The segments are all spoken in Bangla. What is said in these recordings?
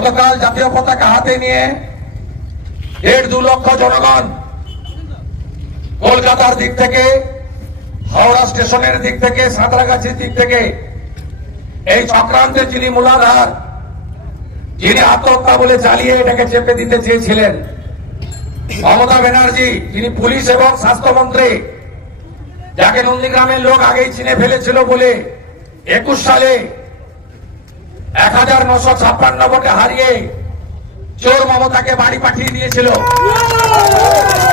গতকাল জাতীয় পতাকা হাতে নিয়ে দেড় দু লক্ষ জনগণ কলকাতার দিক থেকে, হাওড়া স্টেশনের দিক থেকে, সাঁতরাগাছির দিক থেকে, এই চক্রান্তের যিনি মূলাধার যিনি আত্মহত্যা বলে চালিয়ে এটাকে চেপে দিতে চেয়েছিলেন, মমতা ব্যানার্জি, যিনি পুলিশ এবং স্বাস্থ্যমন্ত্রী, যাকে নন্দীগ্রামের লোক আগেই চিনে ফেলেছিল বলে একুশ সালে এক হাজার নশো ছাপ্পান্ন ভোটে হারিয়ে চোর মমতাকে বাড়ি পাঠিয়ে দিয়েছিল।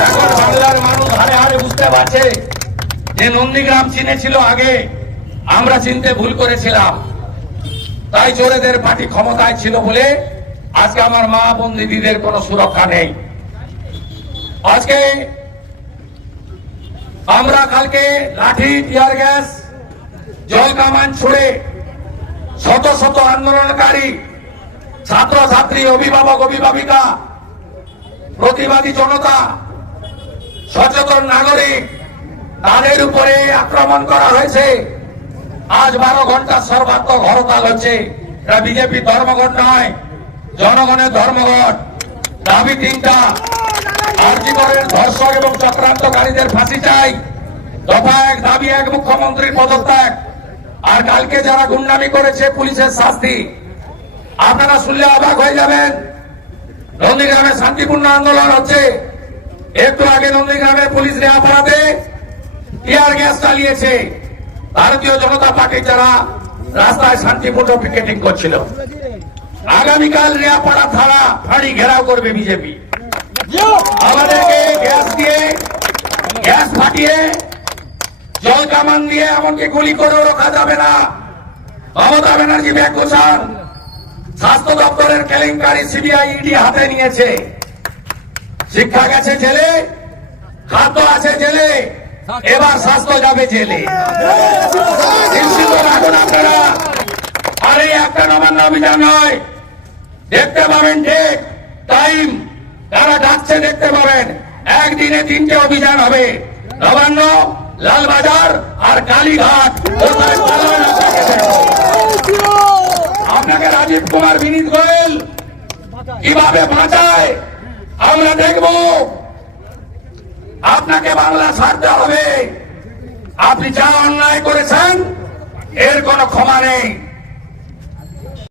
এখন বাংলার মানুষ হারে হারে বুঝতে পারছে যে নন্দীগ্রাম চিনেছিল আগে, আমরা চিনতে ভুল করেছিলাম। তাই চোরেদের পার্টি ক্ষমতায় ছিল বলে আজকে আমার মা বোন দিদিদের কোনো সুরক্ষা নেই। আজকে আমরা কালকে লাঠি, টিয়ার গ্যাস, জল কামান ছুড়ে শত শত আন্দোলনকারী ছাত্র ছাত্রী অভিভাবক, অভিভাবিকা, প্রতিবাদী জনতা, সচেতন নাগরিক, তাদের উপরে আক্রমণ করা হয়েছে। আজ বারো ঘণ্টা সর্বাত্মক হরতাল হচ্ছে। এটা বিজেপি ধর্মঘট নয়, জনগণের ধর্মঘট। দাবি তিনটা। আর্জিকরের ধর্ষক এবং চক্রান্তকারীদের ফাঁসি চাই। দফা এক, দাবি এক, মুখ্যমন্ত্রীর পদত্যাগ। আর কালকে যারা গুন্ডামি করেছে পুলিশের শাস্তি, আপনারা শুনলে অবাক হয়ে যাবেন। নন্দীগ্রামে শান্তিপূর্ণ আন্দোলন হচ্ছে। একটু আগে নন্দীগ্রামে পুলিশ রেয়াপাড়াতে টিয়ার গ্যাস চালিয়েছে, ভারতীয় জনতা পার্টি যারা রাস্তায় শান্তিপূর্ণ পিকেটিং করছিল। আগামীকাল রেয়াপাড়া থানা ফাঁড়ি ঘেরাও করবে বিজেপি। আমাদেরকে গ্যাস দিয়ে, গ্যাস ফাটিয়ে জল কামান দিয়ে এমনকি গুলি করেও রোখা যাবে না। মমতা ব্যানার্জি ব্যাগ গোছান। স্বাস্থ্য দপ্তরের কেলেঙ্কারি সিবিআই ইডি হাতে নিয়েছে। শিক্ষা গেছে জেলে, খাদ্য আছে জেলে, এবার স্বাস্থ্য যাবে জেলে। আর এই একটা নবান্ন অভিযান নয়। দেখতে পাবেন ঠিক, টাইম। তারা ডাকছে দেখতে পাবেন। একদিনে তিনটে অভিযান হবে। নবান্ন লালবাজার আর কালীঘাট আপনাকে রাজীব কুমার বিনীত গোয়েল কীভাবে বাঁচায় আমরা দেখব। আপনাকে বাংলা ছাড়তে হবে। আপনি যা অন্যায় করেছেন, এর কোনো ক্ষমা নেই।